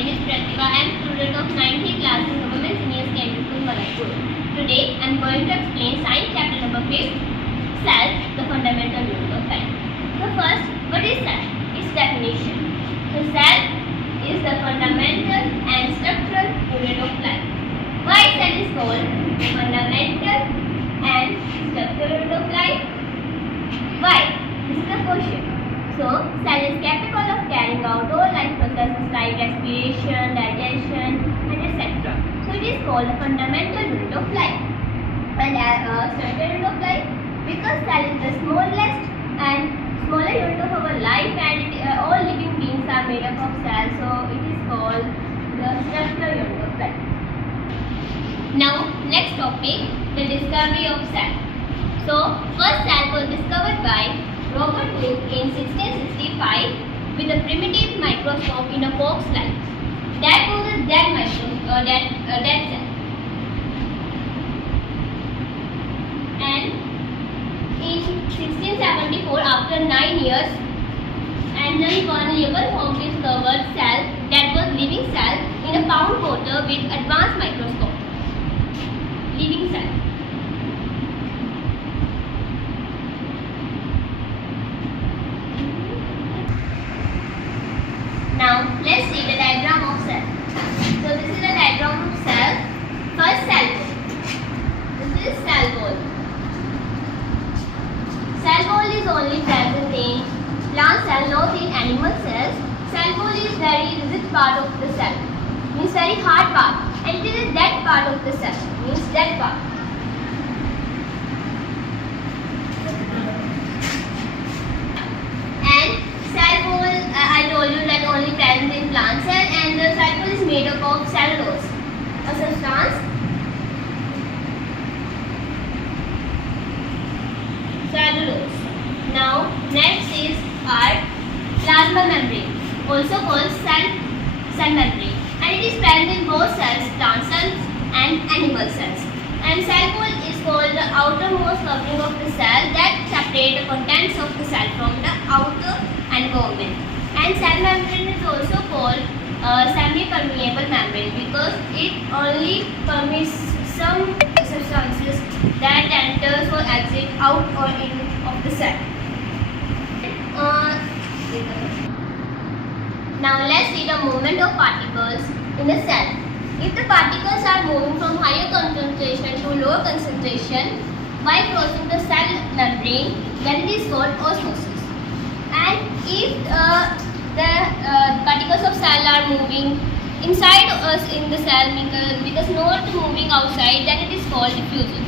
name is Pratibha. I am student of 9th class in Government Senior Secondary School, Malakpur. Today I am going to explain science chapter number 5, Cell, the fundamental unit of life. So first, what is cell? Its definition. So cell is the fundamental and structural unit of life. Why cell is called the fundamental and structural unit of life? Why? This is the question. So, cell is capable of carrying out all life processes like respiration, digestion, and etc. So, it is called the fundamental unit of life. And structural unit of life, because cell is the smallest and smaller unit of our life, and all living beings are made up of cells. So, it is called the structural unit of life. Now, next topic, the discovery of cell. So, first cell was discovered by Robert Hooke in 1665 with a primitive microscope in a box light. That was a dead cell. And in 1674, after 9 years, Andrew Von discovered cell that was living cell in a pound water with advanced microscope. Living cell. Now, let's see the diagram of cell. So, this is the diagram of cell. First, cell wall. This is cell wall. Cell wall is only present in plant cell, not in animal cells. Cell wall is very rigid part of the cell. Means very hard part. And it is a dead part of the cell. Means dead part. I told you that only present in plant cell, and the cell wall is made up of cellulose, a substance. Cellulose. Now, next is our plasma membrane, also called cell membrane, and it is present in both cells, plant cells and animal cells. And cell wall is called the outermost covering of the cell that separate the contents of the cell from the outer environment. And cell membrane is also called semi-permeable membrane because it only permits some substances that enters or exit out or in of the cell. Now let's see the movement of particles in the cell. If the particles are moving from higher concentration to lower concentration by crossing the cell membrane, then it is called osmosis. And if the particles of cell are moving inside us in the cell because not moving outside, then it is called diffusion.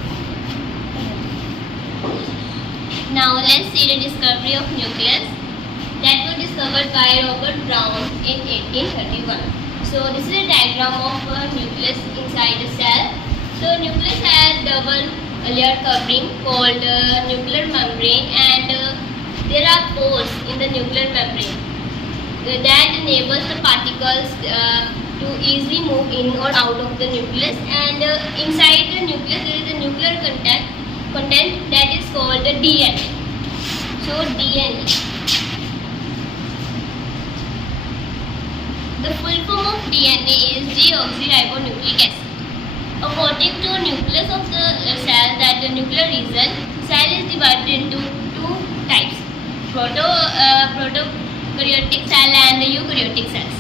Now let's see the discovery of nucleus that was discovered by Robert Brown in 1831. So this is a diagram of nucleus inside a cell. So nucleus has double layer covering called nuclear membrane, and there are pores in the nuclear membrane that enables the particles to easily move in or out of the nucleus. And inside the nucleus there is a nuclear content that is called the DNA. So DNA. The full form of DNA is deoxyribonucleic acid. According to nucleus of the cell, that the nuclear region, cell is divided into two types: prokaryotic cell and eukaryotic cells.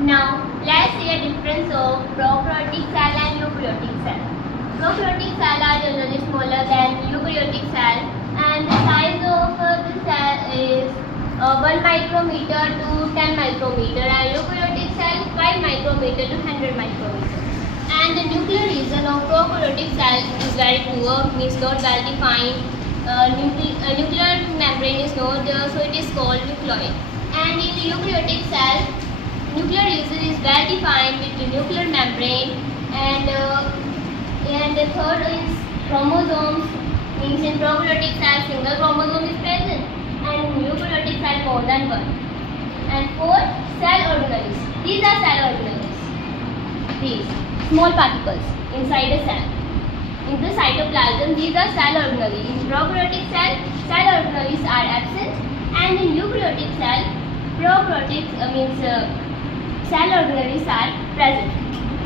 Now, let's see a difference of prokaryotic cell and eukaryotic cell. Prokaryotic cell are generally smaller than eukaryotic cell, and the size of the cell is 1 micrometer to 10 micrometer, and eukaryotic cell 5 micrometer to 100 micrometer. And the nuclear region of prokaryotic cell is very poor, means not well defined. Nuclear membrane is not there, so it is called nucleoid. And in the eukaryotic cell, nuclear region is well defined with the nuclear membrane. And the third is chromosomes, means in prokaryotic cell single chromosome is present, and in eukaryotic cell more than one. And fourth, cell organelles. These are cell organelles. These small particles inside a cell. In the cytoplasm, these are cell organelles. In prokaryotic cell, cell organelles are absent, and in eukaryotic cell, prokaryotic means cell organelles are present.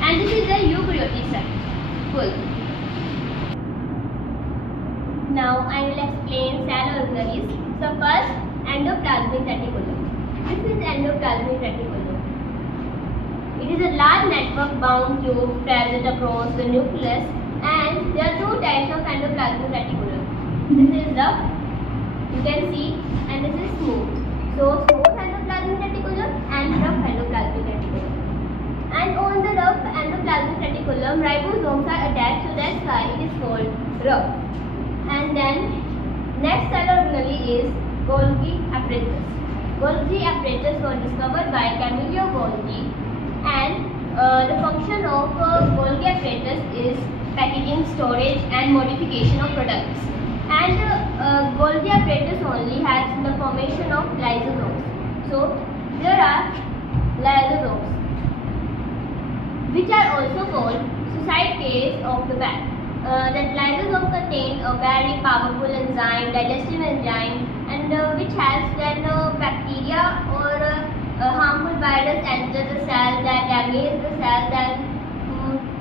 And this is the eukaryotic cell. Full. Now I will explain cell organelles. So first, endoplasmic reticulum. This is endoplasmic reticulum. It is a large network bound tube present across the nucleus, and there are two types of endoplasmic reticulum. This is rough, you can see, and this is smooth. So smooth endoplasmic reticulum and rough endoplasmic reticulum. And on the rough endoplasmic reticulum, ribosomes are attached, so that's why it is called rough. And then next cell organelle is Golgi apparatus. Golgi apparatus was discovered by Camillo Golgi, and the function of Golgi apparatus is packaging, storage, and modification of products. And Golgi apparatus only has the formation of lysosomes. So there are lysosomes, which are also called suicide case of the bat. That lysosome contains a very powerful enzyme, digestive enzyme, and which has then bacteria or a harmful virus enter the cell that damage the cell. Then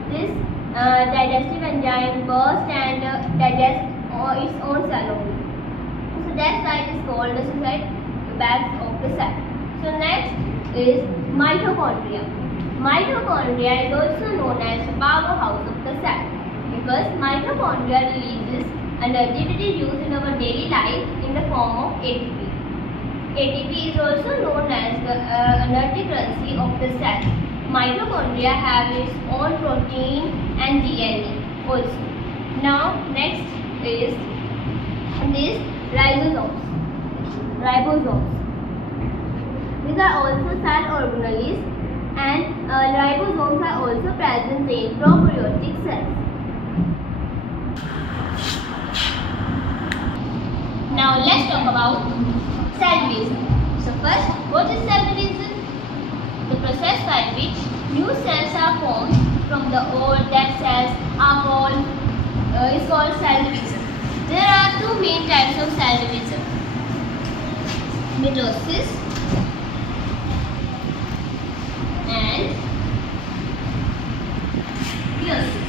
this digestive enzyme burst and digest its own cell only. So that's why it is called the suicide bags of the cell. So next is mitochondria. Mitochondria is also known as the powerhouse of the cell, because mitochondria releases energy that is used in our daily life in the form of ATP. ATP is also known as the energy currency of the cell. Mitochondria have its own protein and DNA also. Now next is these ribosomes. These are also cell organelles, and ribosomes are also present in prokaryotic cells. Now let's talk about cell division. So first, what is cell division? The process by which new cells are formed from the old dead cells is called cell division. There are two main types of cell division: mitosis and meiosis.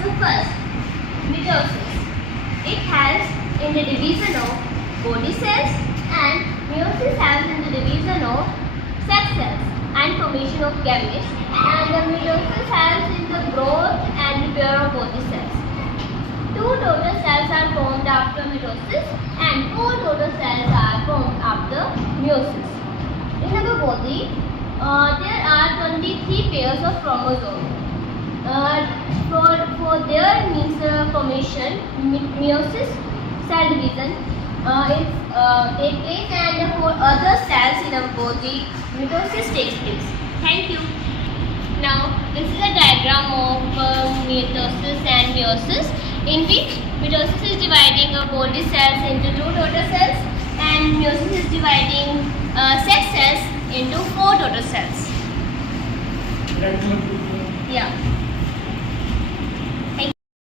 So first, mitosis. It helps in the division of body cells, and meiosis helps in the division of sex cells and formation of gametes, and the meiosis helps in the growth and repair of body cells. Two total cells are formed after mitosis, and four total cells are formed after meiosis. In our body, there are 23 pairs of chromosomes. For their means formation, meiosis, cell division takes place, and for other cells in our body, mitosis takes place. Thank you. Now this is a diagram of mitosis and meiosis, in which mitosis is dividing body cells into two total cells, and meiosis is dividing sex cells into four total cells. Yeah.